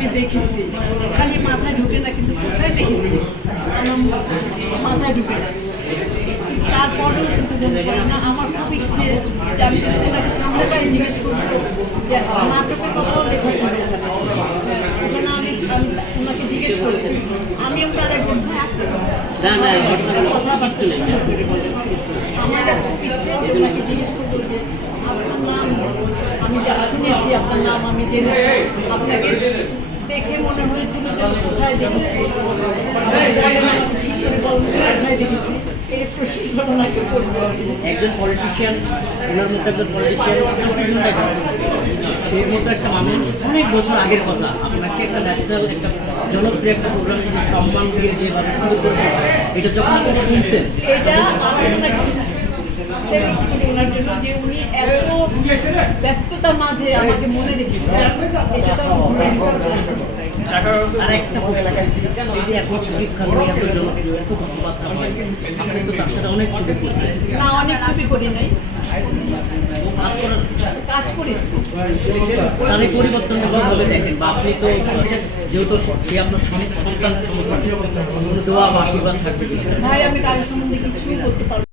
আমি দেখেছি। খালি মাথায় ঢুকে না কিন্তু কোথায় দেখেছি? মাথায় ঢুকে না। তারপরেও কিন্তু মনে করে না আমার খুব ইচ্ছে যে আমি কিন্তু ওনাকে সামনে পাই জিজ্ঞেস করব যে নাটকের কথাও দেখেছি ওখানে। আমি ওনাকে জিজ্ঞেস করব আমি ওনার একজন বর্তমানে কথাবার্তা আমার একটা ইচ্ছে যে ওনাকে জিজ্ঞেস করব যে আপনার নাম আমি যা শুনেছি আপনার নাম আমি জেনেছি আপনাকে দেখে মনে হয়েছিল যে কোথায় দেখেছি। ঠিক করে বলুন কোথায় দেখেছি। প্রশ্ন ওনাকে একজন পলিটিশিয়ান ওনার মতো একজন পলিটিশিয়ান এর মতো একটা মানুষ অনেক বছর আগের কথা। আপনাকে একটা ন্যাশনাল একটা জনপ্রিয় একটা প্রোগ্রাম যে সম্মান দিয়ে যেভাবে শুরু করবে এটা যখন আপনি শুনছেন এটা আমি ওনাকে সেলিব্রেট করি ওনার জন্য যে উনি এত ব্যস্ততার মাঝে আমাকে মনে রেখেছে এটা তো আমি ভুলে গেছি। আর একটা প্রশ্ন এই যে এখন শাকিব খান এত জনপ্রিয় এত কথাবার্তা হয় আপনি তো তার সাথে অনেক ছবি করছেন না অনেক ছবি করি নাই কাজ করেছি তার এই পরিবর্তনটা কীভাবে দেখেন বা আপনি তো যেহেতু সে আপনার সন্তান দোয়া বা আশীর্বাদ থাকবে ভাই আমি কারোর সম্বন্ধে কিছু বলতে পারব।